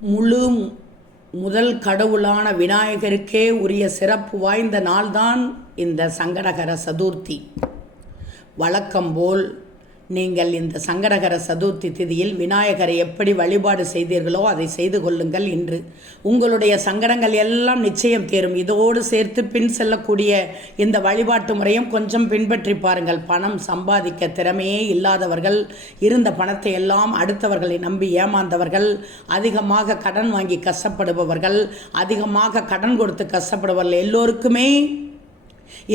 முழு முதல் கடவுளான விநாயகருக்கே உரிய சிறப்பு வாய்ந்த நாள்தான் இந்த சங்கடகர சதுர்த்தி. வழக்கம்போல் நீங்கள் இந்த சங்கடகர சதுர்த்தி திதியில் விநாயகரை எப்படி வழிபாடு செய்தீர்களோ அதை செய்து கொள்ளுங்கள். இன்று உங்களுடைய சங்கடங்கள் எல்லாம் நிச்சயம் தீரும். இதோடு சேர்த்து பின் செல்லக்கூடிய இந்த வழிபாட்டு முறையும் கொஞ்சம் பின்பற்றி பாருங்கள். பணம் சம்பாதிக்க திறமையே இல்லாதவர்கள், இருந்த பணத்தை எல்லாம் அடுத்தவர்களை நம்பி ஏமாந்தவர்கள், அதிகமாக கடன் வாங்கி கஷ்டப்படுபவர்கள், அதிகமாக கடன் கொடுத்து கஷ்டப்படுபவர்கள் எல்லோருக்குமே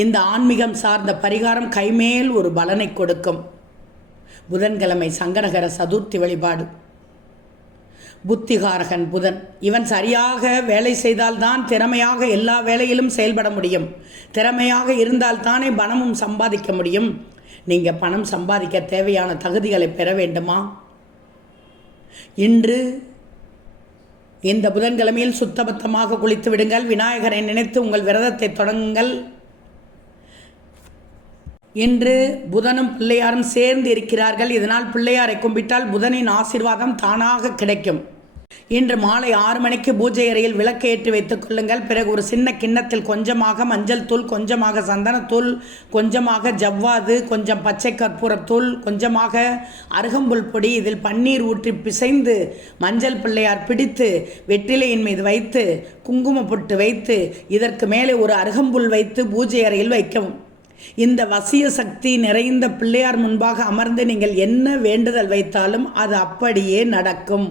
இந்த ஆன்மீகம் சார்ந்த பரிகாரம் கைமேல் ஒரு பலனை கொடுக்கும். புதன்கிழமை சங்கடகர சதுர்த்தி வழிபாடு. புத்திகாரகன் புதன். இவன் சரியாக வேலை செய்தால்தான் திறமையாக எல்லா வேலையிலும் செயல்பட முடியும். திறமையாக இருந்தால் தானே பணமும் சம்பாதிக்க முடியும். நீங்கள் பணம் சம்பாதிக்க தேவையான தகுதிகளை பெற வேண்டுமா? இன்று இந்த புதன்கிழமையில் சுத்தபத்தமாக குளித்து விடுங்கள். விநாயகரை நினைத்து உங்கள் விரதத்தை தொடங்குங்கள். இன்று புதனும் பிள்ளையாரும் சேர்ந்து இருக்கிறார்கள். இதனால் பிள்ளையாரை கும்பிட்டால் புதனின் ஆசீர்வாதம் தானாக கிடைக்கும். இன்று மாலை 6 மணிக்கு பூஜை அறையில் விளக்கு ஏற்றி வைத்துக் கொள்ளுங்கள். பிறகு ஒரு சின்ன கிண்ணத்தில் கொஞ்சமாக மஞ்சள் தூள், கொஞ்சமாக சந்தனத்தூள், கொஞ்சமாக ஜவ்வாது, கொஞ்சம் பச்சை கற்பூரத்தூள், கொஞ்சமாக அருகம்புல் பொடி, இதில் பன்னீர் ஊற்றி பிசைந்து மஞ்சள் பிள்ளையார் பிடித்து வெற்றிலையின் மீது வைத்து குங்கும பொட்டு வைத்து இதற்கு மேலே ஒரு அருகம்புல் வைத்து பூஜை அறையில் வைக்கவும். இந்த வசிய சக்தி நிறைந்த பிள்ளையார் முன்பாக அமர்ந்து நீங்கள் என்ன வேண்டுதல் வைத்தாலும் அது அப்படியே நடக்கும்.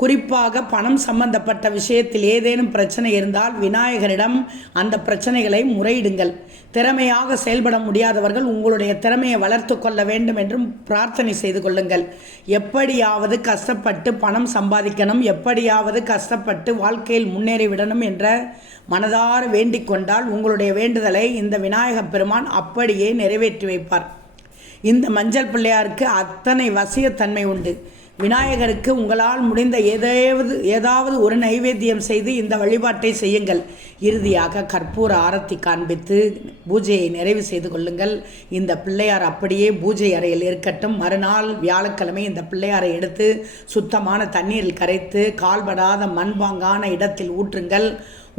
குறிப்பாக பணம் சம்பந்தப்பட்ட விஷயத்தில் ஏதேனும் பிரச்சனை இருந்தால் விநாயகரிடம் அந்த பிரச்சனைகளை முறையிடுங்கள். திறமையாக செயல்பட முடியாதவர்கள் உங்களுடைய திறமையை வளர்த்து கொள்ள வேண்டும் என்றும் பிரார்த்தனை செய்து கொள்ளுங்கள். எப்படியாவது கஷ்டப்பட்டு பணம் சம்பாதிக்கணும், எப்படியாவது கஷ்டப்பட்டு வாழ்க்கையில் முன்னேறிவிடணும் என்ற மனதார வேண்டிக் கொண்டால் உங்களுடைய வேண்டுதலை இந்த விநாயகப் பெருமான் அப்படியே நிறைவேற்றி வைப்பார். இந்த மஞ்சள் பிள்ளையாருக்கு அத்தனை வசியத்தன்மை உண்டு. விநாயகருக்கு உங்களால் முடிந்த ஏதாவது ஒரு நைவேத்தியம் செய்து இந்த வழிபாட்டை செய்யுங்கள். இறுதியாக கற்பூர ஆரத்தி காண்பித்து பூஜையை நிறைவு செய்து கொள்ளுங்கள். இந்த பிள்ளையார் அப்படியே பூஜை அறையில் இருக்கட்டும். மறுநாள் வியாழக்கிழமை இந்த பிள்ளையாரை எடுத்து சுத்தமான தண்ணீரில் கரைத்து கால்படாத மண்பாங்கான இடத்தில் ஊற்றுங்கள்.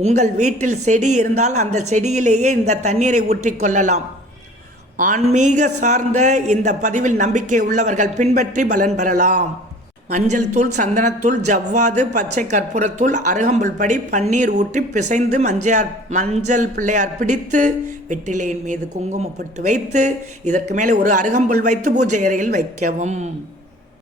உங்கள் வீட்டில் செடி இருந்தால் அந்த செடியிலேயே இந்த தண்ணீரை ஊற்றிக்கொள்ளலாம். ஆன்மீக சார்ந்த இந்த பதிவில் நம்பிக்கை உள்ளவர்கள் பின்பற்றி பலன் பெறலாம். மஞ்சள் தூள், சந்தனத்தூள், ஜவ்வாது, பச்சை கற்பூரத்தூள், அருகம்புல் படி, பன்னீர் ஊற்றி பிசைந்து மஞ்சள் பிள்ளையார் பிடித்து வெற்றிலையின் மீது குங்குமப்பட்டு வைத்து இதற்கு மேலே ஒரு அருகம்புல் வைத்து பூஜை அறையில் வைக்கவும்.